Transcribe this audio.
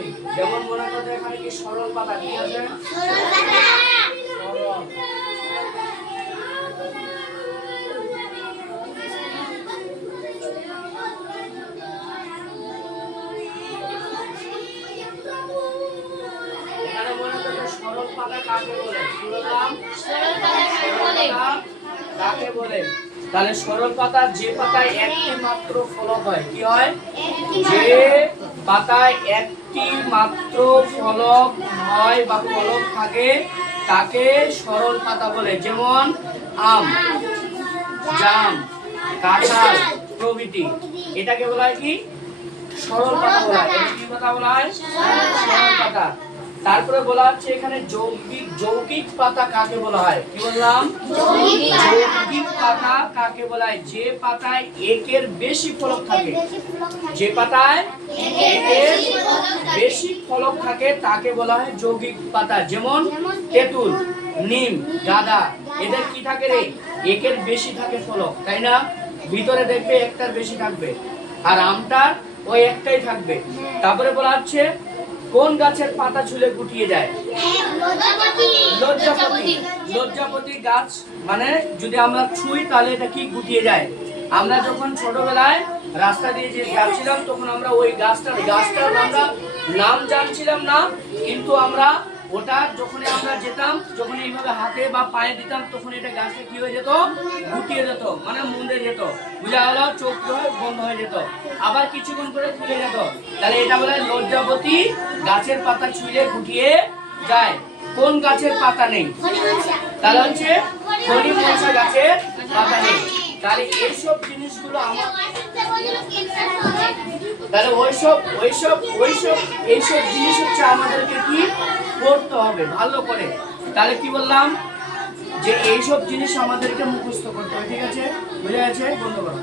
নেই। যেমন মনে করতে এখানে কি সরল পাতা কি আছে? সরল পাতা। সরল। এখানে মনে করতে সরল পাতা কাকে বলে? কি বললাম? সরল পাতা কাকে বলে? কাকে বলে? তাহলে সরল পাতা যে পাতায় একটি মাত্র ফলক হয় কি হয়? যে পাতায় একটি মাত্র ফলক হয় বা ফলক থাকে তাকে সরল পাতা বলে। যেমন আম, জাম, কাঁঠাল প্রভৃতি। এটাকে বলা হয় কি? সরল পাতা বলা হয়। এটা কি পাতা বলা হয়? সরল পাতা। তারপরে বলা হচ্ছে এখানে যৌগিক পাতা কাকে বলা হয়? কি বললাম? যৌগিক পাতা কাকে বলা হয়? যে পাতায় একের বেশি ফলক থাকে। যে পাতায় একের বেশি ফলক থাকে তাকে বলা হয় যৌগিক পাতা। যেমন তেঁতুল, নিম, গাঁদা এদের কি থাকে রে? একের বেশি থাকে ফলক, তাই না? ভিতরে দেখবে একটার বেশি থাকবে, আর আমটার ওই একটাই থাকবে। তারপরে বলা হচ্ছে কোন গাছের পাতা ছুলে গুটিয়ে যায়? লজ্জাপতি। লজ্জাপতি গাছ মানে যদি আমরা ছুঁই তাহলে এটা কি গুটিয়ে যায়? আমরা যখন ছোটবেলায় রাস্তা দিয়ে যে যাচ্ছিলাম তখন আমরা ওই গাছটার আমরা নাম জানছিলাম না, কিন্তু আমরা ওটা যখন আমরা যেতাম, যখন এইভাবে হাতে বা পায়ে দিতাম তখন এটা গাছটা কি হয়ে যেত? গুটিয়ে যেত, মানে মুন্দে যেত। বুঝা হলো? চোখ বন্ধ হয়ে যেত, আবার কিছুক্ষণ করে খুলে যেত। তাহলে এটা বলে লজ্জাপতি গাছের পাতা ছুঁলে গুটিয়ে যায়। কোন গাছের পাতা নেই? তাহলে হচ্ছে খনিমনসা গাছের পাতা নেই। তাহলে এইসব জিনিসগুলো তাহলে এইসব জিনিস হচ্ছে আমাদেরকে কি করতে হবে ভালো করে। তাহলে কি বললাম যে এইসব জিনিস আমাদেরকে মুখস্থ করতে হবে। ঠিক আছে? বুঝে গেছে? বন্ধ করো।